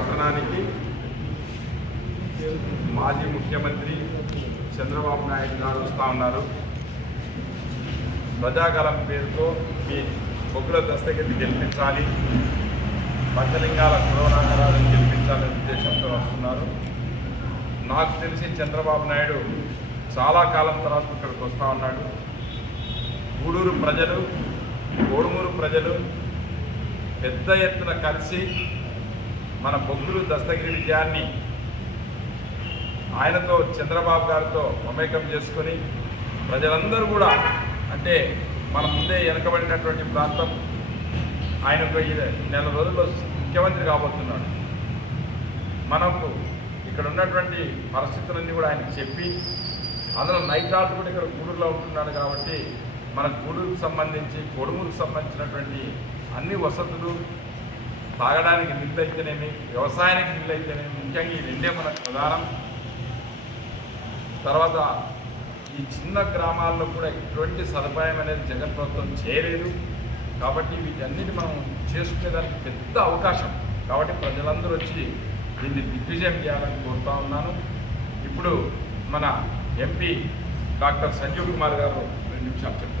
పట్టణానికి మాజీ ముఖ్యమంత్రి చంద్రబాబు నాయుడు గారు వస్తూ ఉన్నారు. ప్రజాగలం పేరుతో మీ బొగ్గుల దస్తగిరిని గెలిపించాలి, పంచలింగాల కురవనాగరాలను గెలిపించాలనే ఉద్దేశంతో వస్తున్నారు. నాకు తెలిసి చంద్రబాబు నాయుడు చాలా కాలం తర్వాత ఇక్కడికి వస్తూ ఉన్నాడు. గూడూరు ప్రజలు, కోడుమూరు ప్రజలు పెద్ద ఎత్తున కలిసి మన బొగ్గులు దస్తగిరి విజయాన్ని ఆయనతో చంద్రబాబు గారితో మమేకం చేసుకొని ప్రజలందరూ కూడా, అంటే మన ముందే వెనకబడినటువంటి ప్రాంతం, ఆయనకు నెల రోజుల్లో ముఖ్యమంత్రి కాబోతున్నాడు. మనకు ఇక్కడ ఉన్నటువంటి పరిస్థితులన్నీ కూడా ఆయనకు చెప్పి, అందులో నైట్ హాల్ట్ కూడా ఇక్కడ గూడూరులో ఉంటున్నాడు కాబట్టి మన గూడూరుకు సంబంధించి కొడుమూరుకు సంబంధించినటువంటి అన్ని వసతులు, తాగడానికి నీళ్ళు అయితేనేమి, వ్యవసాయానికి నీళ్ళు అయితేనేమి, ముఖ్యంగా ఈ రెండే మనకు ప్రధానం. తర్వాత ఈ చిన్న గ్రామాల్లో కూడా ఎటువంటి సదుపాయం అనేది జగన్ ప్రభుత్వం చేయలేదు కాబట్టి వీటన్నిటి మనం చేసుకునేదానికి పెద్ద అవకాశం. కాబట్టి ప్రజలందరూ వచ్చి దీన్ని దిగ్విజయం చేయాలని కోరుతా ఉన్నాను. ఇప్పుడు మన ఎంపీ డాక్టర్ సంజీవ్ కుమార్ గారు 2 నిమిషాలు చెప్తారు.